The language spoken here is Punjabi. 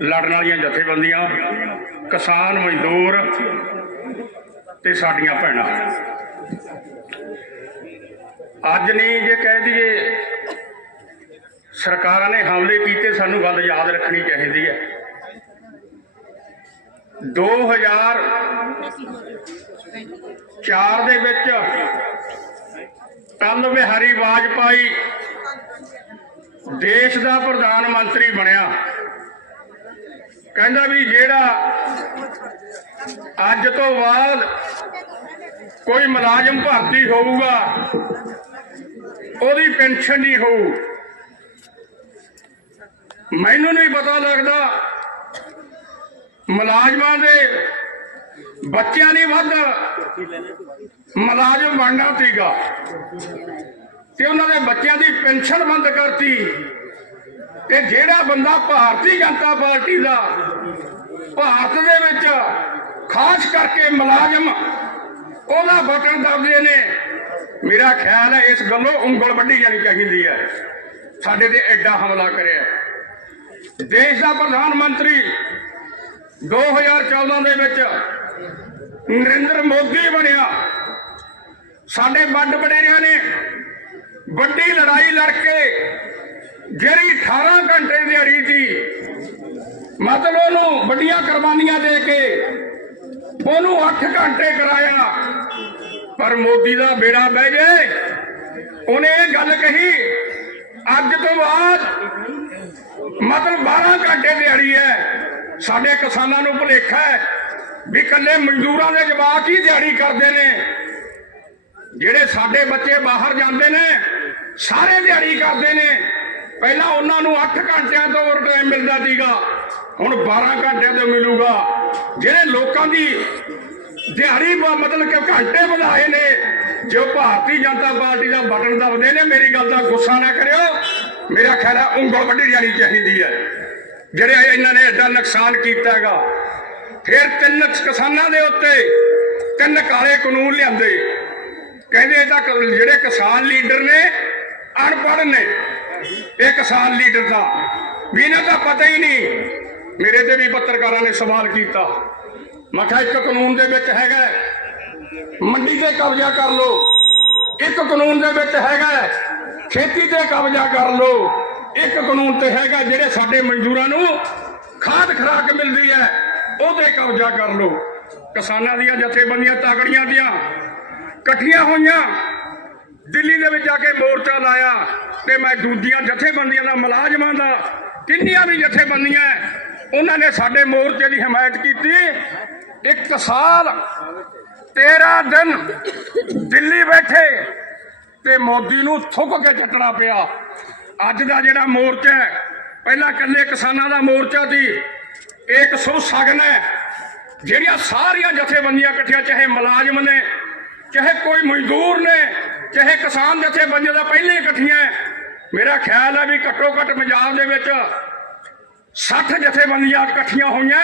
ਲੜਨ ਵਾਲੀਆਂ ਜਥੇਬੰਦੀਆਂ, ਕਿਸਾਨ ਮਜ਼ਦੂਰ ਤੇ ਸਾਡੀਆਂ ਭੈਣਾਂ। ਅੱਜ ਨਹੀਂ ਜੇ ਕਹਿ ਦਈਏ, ਸਰਕਾਰਾਂ ਨੇ ਹਮਲੇ ਕੀਤੇ, ਸਾਨੂੰ ਗੱਲ ਯਾਦ ਰੱਖਣੀ ਚਾਹੀਦੀ ਹੈ। 2004 ਦੇ ਵਿੱਚ ਕੱਲ ਬਿਹਾਰੀ ਵਾਜਪਾਈ ਦੇਸ਼ ਦਾ ਪ੍ਰਧਾਨ ਮੰਤਰੀ ਬਣਿਆ। ਕਹਿੰਦਾ ਵੀ ਜਿਹੜਾ ਅੱਜ ਤੋਂ ਬਾਅਦ ਕੋਈ ਮੁਲਾਜ਼ਮ ਭਰਤੀ ਹੋਊਗਾ, ਉਹਦੀ ਪੈਨਸ਼ਨ ਨਹੀਂ ਹੋਊ। ਮੈਨੂੰ ਨਹੀਂ ਪਤਾ ਲੱਗਦਾ ਮੁਲਾਜ਼ਮਾਂ ਦੇ ਬੱਚਿਆਂ ਨਹੀਂ ਵੱਧ ਮੁਲਾਜ਼ਮ ਬਣਨਾ ਸੀਗਾ ਤੇ ਉਹਨਾਂ ਦੇ ਬੱਚਿਆਂ ਦੀ ਪੈਨਸ਼ਨ ਬੰਦ ਕਰਤੀ। ਤੇ ਜਿਹੜਾ ਬੰਦਾ ਭਾਰਤੀ ਜਨਤਾ ਪਾਰਟੀ ਦਾ ਭਾਰਤ ਦੇ ਵਿੱਚ ਖਾਸ ਕਰਕੇ ਮੁਲਾਜ਼ਮ, ਉਹਦਾ ਬਟਨ ਦਬਦੇ ਨੇ। ਮੇਰਾ ਖਿਆਲ ਹੈ ਇਸ ਗੱਲੋਂ ਉਂਗਲ ਵੱਢੀ ਜਾਣੀ ਚਾਹੀਦੀ ਹੈ। ਸਾਡੇ ਤੇ ਐਡਾ ਹਮਲਾ ਕਰਿਆ। ਦੇਸ਼ ਦਾ ਪ੍ਰਧਾਨ ਮੰਤਰੀ 2014 ਦੇ ਵਿੱਚ ਨਰਿੰਦਰ ਮੋਦੀ ਬਣਿਆ। ਸਾਡੇ ਵੱਡ ਵਡੇਰਿਆਂ ਨੇ ਵੱਡੀ ਲੜਾਈ ਲੜ ਕੇ ਜਿਹੜੀ 18 ਘੰਟੇ ਦਿਹਾੜੀ ਸੀ, ਮਤਲਬ ਉਹਨੂੰ ਵੱਡੀਆਂ ਕੁਰਬਾਨੀਆਂ ਦੇ ਕੇ ਉਹਨੂੰ 8 ਘੰਟੇ ਕਰਾਇਆ। ਪਰ ਮੋਦੀ ਦਾ ਬੇੜਾ ਬਹਿ ਜੇ। ਉਹਨੇ ਇਹ ਗੱਲ ਕਹੀ, ਅੱਜ ਤੋਂ ਬਾਅਦ ਮਤਲਬ 12 ਘੰਟੇ ਦਿਹਾੜੀ ਹੈ। ਸਾਡੇ ਕਿਸਾਨਾਂ ਨੂੰ ਭੁਲੇਖਾ ਹੈ ਵੀ ਇਕੱਲੇ ਮਜ਼ਦੂਰਾਂ ਦੇ ਜਵਾਕ ਹੀ ਦਿਹਾੜੀ ਕਰਦੇ ਨੇ। ਜਿਹੜੇ ਸਾਡੇ ਬੱਚੇ ਬਾਹਰ ਜਾਂਦੇ ਨੇ ਸਾਰੇ ਦਿਹਾੜੀ ਕਰਦੇ ਨੇ। ਪਹਿਲਾਂ ਉਹਨਾਂ ਨੂੰ 8 ਘੰਟਿਆਂ ਤੋਂ ਹੋਰ ਟਾਈਮ ਮਿਲਦਾ ਸੀਗਾ। ਹੁਣ 12 ਘੰਟਿਆਂ ਤੋਂ ਮਿਲੂਗਾ। ਜਿਹੜੇ ਲੋਕਾਂ ਦੀ ਦਿਹਾੜੀ ਮਤਲਬ ਕਿ ਘੰਟੇ ਵਧਾਏ ਨੇ, ਜੋ ਭਾਰਤੀ ਜਨਤਾ ਪਾਰਟੀ ਦਾ ਬਟਨ ਦਬਦੇ ਨੇ, ਮੇਰੀ ਗੱਲ ਦਾ ਗੁੱਸਾ ਨਾ ਕਰਿਓ। ਮੇਰਾ ਖਿਆਲ ਹੈ ਉਂਗਲ ਵੱਢੀ ਜਾਣੀ ਚਾਹੀਦੀ ਹੈ। ਜਿਹੜੇ ਇਹਨਾਂ ਨੇ ਐਡਾ ਨੁਕਸਾਨ ਕੀਤਾ ਹੈਗਾ। ਫਿਰ ਤਿੰਨ ਕਿਸਾਨਾਂ ਦੇ ਉੱਤੇ ਤਿੰਨ ਕਾਲੇ ਕਾਨੂੰਨ ਲਿਆਂਦੇ। ਕਹਿੰਦੇ ਇਹ ਤਾਂ ਜਿਹੜੇ ਕਿਸਾਨ ਲੀਡਰ ਨੇ ਅਨਪੜ੍ਹ ਨੇ। ਇਹ ਕਿਸਾਨ ਲੀਡਰ ਦਾ। ਵੀ ਇਹਨਾਂ ਦਾ ਪਤਾ ਹੀ ਨਹੀਂ। ਮੇਰੇ ਤੇ ਵੀ ਪੱਤਰਕਾਰਾਂ ਨੇ ਸਵਾਲ ਕੀਤਾ। ਮੈਂ ਕਿਹਾ, ਇੱਕ ਕਾਨੂੰਨ ਦੇ ਵਿੱਚ ਹੈਗਾ ਮੰਡੀ ਤੇ ਕਬਜ਼ਾ ਕਰ ਲਓ। ਇੱਕ ਕਾਨੂੰਨ ਦੇ ਵਿੱਚ ਹੈਗਾ ਖੇਤੀ ਤੇ ਕਬਜ਼ਾ ਕਰ ਲਓ। ਇੱਕ ਕਾਨੂੰਨ ਤੇ ਹੈਗਾ ਜਿਹੜੇ ਸਾਡੇ ਮਜ਼ਦੂਰਾਂ ਨੂੰ ਖਾਦ ਖਰਾਕ ਮਿਲਦੀ ਹੈ, ਉਹਦੇ ਕਬਜ਼ਾ ਕਰ ਲਓ। ਕਿਸਾਨਾਂ ਦੀਆਂ ਜਥੇਬੰਦੀਆਂ ਤਾਗੜੀਆਂ ਦੀਆਂ, ਇਕੱਠੀਆਂ ਹੋਈਆਂ। ਦਿੱਲੀ ਦੇ ਵਿੱਚ ਜਾ ਕੇ ਮੋਰਚਾ ਲਾਇਆ ਤੇ ਮੈਂ ਦੂਜੀਆਂ ਜਥੇਬੰਦੀਆਂ ਦਾ ਮੁਲਾਜ਼ਮਾਂ ਦਾ ਕਿੰਨੀਆਂ ਵੀ ਜਥੇਬੰਦੀਆਂ, ਉਹਨਾਂ ਨੇ ਸਾਡੇ ਮੋਰਚੇ ਦੀ ਹਮਾਇਤ ਕੀਤੀ। ਇੱਕ ਸਾਲ 13 ਦਿਨ ਦਿੱਲੀ ਬੈਠੇ ਤੇ ਮੋਦੀ ਨੂੰ ਥੁੱਕ ਕੇ ਚੱਟਣਾ ਪਿਆ। ਅੱਜ ਦਾ ਜਿਹੜਾ ਮੋਰਚਾ ਪਹਿਲਾਂ ਇਕੱਲੇ ਕਿਸਾਨਾਂ ਦਾ ਮੋਰਚਾ ਸੀ ਇੱਕ ਸੋ ਸ਼ਗਨ ਹੈ। ਜਿਹੜੀਆਂ ਸਾਰੀਆਂ ਜਥੇਬੰਦੀਆਂ ਇਕੱਠੀਆਂ, ਚਾਹੇ ਮੁਲਾਜ਼ਮ ਨੇ, ਚਾਹੇ ਕੋਈ ਮਜ਼ਦੂਰ ਨੇ ਚਾਹੇ ਕਿਸਾਨ ਜਥੇਬੰਦੀਆਂ ਦਾ ਪਹਿਲੇ ਇਕੱਠੀਆਂ ਮੇਰਾ ਖਿਆਲ ਹੈ ਵੀ ਘੱਟੋ ਘੱਟ ਪੰਜਾਬ ਦੇ ਵਿੱਚ 60 ਜਥੇਬੰਦੀਆਂ ਇਕੱਠੀਆਂ ਹੋਈਆਂ